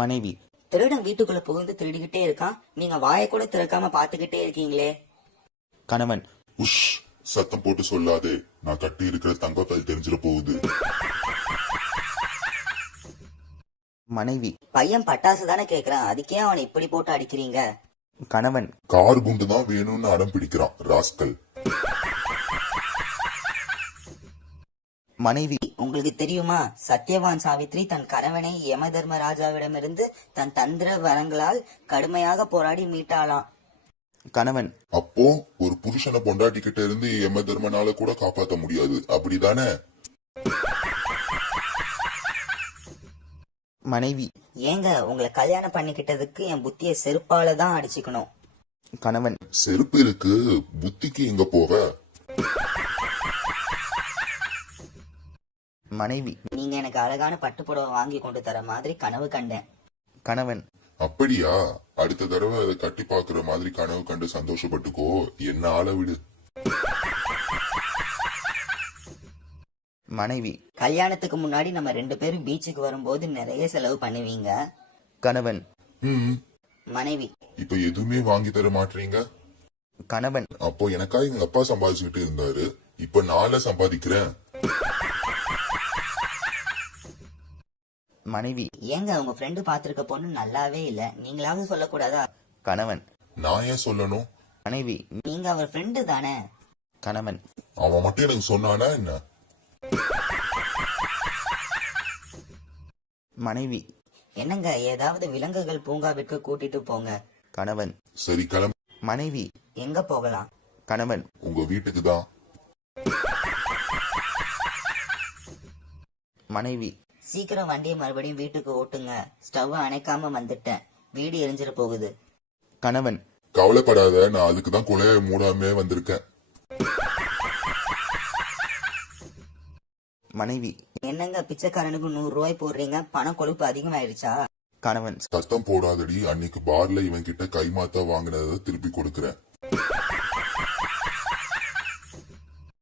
மனைவி. திருடன் வீட்டுக்குள்ள புகுந்து திருடிக்கிட்டே இருக்கான், நீங்க வாயை கூட திறக்காம பாத்துக்கிட்டே இருக்கீங்களே. கணவன். உஷ், சத்தம் போட்டு சொல்லாதே, நான் கட்டி இருக்கிற தங்கக்கால் தெரிஞ்சிட போகுது. மனைவி. பையன் பட்டாசு தானே கேக்குறான், அதுக்கே அவனை இப்படி போட்டு அடிக்கிறீங்க. கணவன். கார் குண்டு தான் வேணும்னு அடம் பிடிக்கிறான் ராஸ்கல். மனைவி. உங்களுக்கு தெரியுமா, சத்யவான் சாவித்ரி தன் கணவனை யம தர்மராஜாவிடமிருந்து தன் தந்திர வரங்களால் கடுமையாக போராடி மீட்டாளாம். கணவன். அப்போ ஒரு புருஷனை பொண்டாட்டி கிட்ட இருந்து யம தர்மனால கூட காப்பாத்த முடியாது, அப்படிதானே? மனைவி. ஏங்க, உங்களை கல்யாணம் பண்ணிக்கிட்டதுக்கு என் புத்திய செருப்பால தான் அடிச்சுக்கணும். கணவன். செருப்பு இருக்கு, புத்திக்கு எங்க போக? மனைவி. நீங்க எனக்கு அழகான பட்டுப்புடவை வாங்கி கொண்டு தர மாதிரி கனவு கண்டேன். கணவன். அப்படியா? அடுத்த தடவை அதை கட்டி பாக்குற மாதிரி கனவு கண்டு சந்தோஷப்பட்டுக்கோ, என்ன ஆள விடு. மனைவி. கல்யாணத்துக்கு முன்னாடி நம்ம 2 பேரும் பீச்சுக்கு வரும்போது நிறைய செலவு பண்ணுவீங்க. கணவன். மனைவி. இப்ப எதுவுமே வாங்கி தர மாட்டீங்க. கணவன். அப்போ எனக்கா எங்க அப்பா சம்பாதிச்சுக்கிட்டு இருந்தாரு, இப்ப நாள சம்பாதிக்கிறேன். மனைவி. ஏங்க, உங்க ஃப்ரெண்டு பாத்திருக்க பொண்ணு நல்லாவே இல்ல, நீங்களாவது சொல்லக்கூடாதா? கணவன். நான் ஏன் சொல்லணும்? மனைவி. நீங்க அவர் ஃப்ரெண்டு தானே. கணவன். அவன் மட்டும் எனக்கு சொன்னானா என்ன? மனைவி. என்னங்க, ஏதாவது விலங்குகள் பூங்காவிற்கு கூட்டிட்டு போங்க. கணவன். சரி கிளம்பு. மனைவி. எங்க போகலாம்? கணவன். உங்க வீட்டுக்கு தான். மனைவி. சீக்கிரம் வண்டியை மறுபடியும் வீட்டுக்கு ஓட்டுங்க, ஸ்டவ் அணைக்காம வந்துட்டேன், வீடு எரிஞ்சிட போகுது. கணவன். கவலைப்படாத, நான் அதுக்குதான் குழைய மூடாமே வந்திருக்கேன். மனைவி. என்னங்க, பிச்சைக்காரனுக்கு 100 ரூபாய் போடுறீங்க, பண கொழுப்பு அதிகமாயிருச்சா? கணவன். சத்தம் போடாதடி, அன்னைக்கு பார்ல இவன் கிட்ட கைமாத்தா வாங்கினதை திருப்பி கொடுக்கறேன்.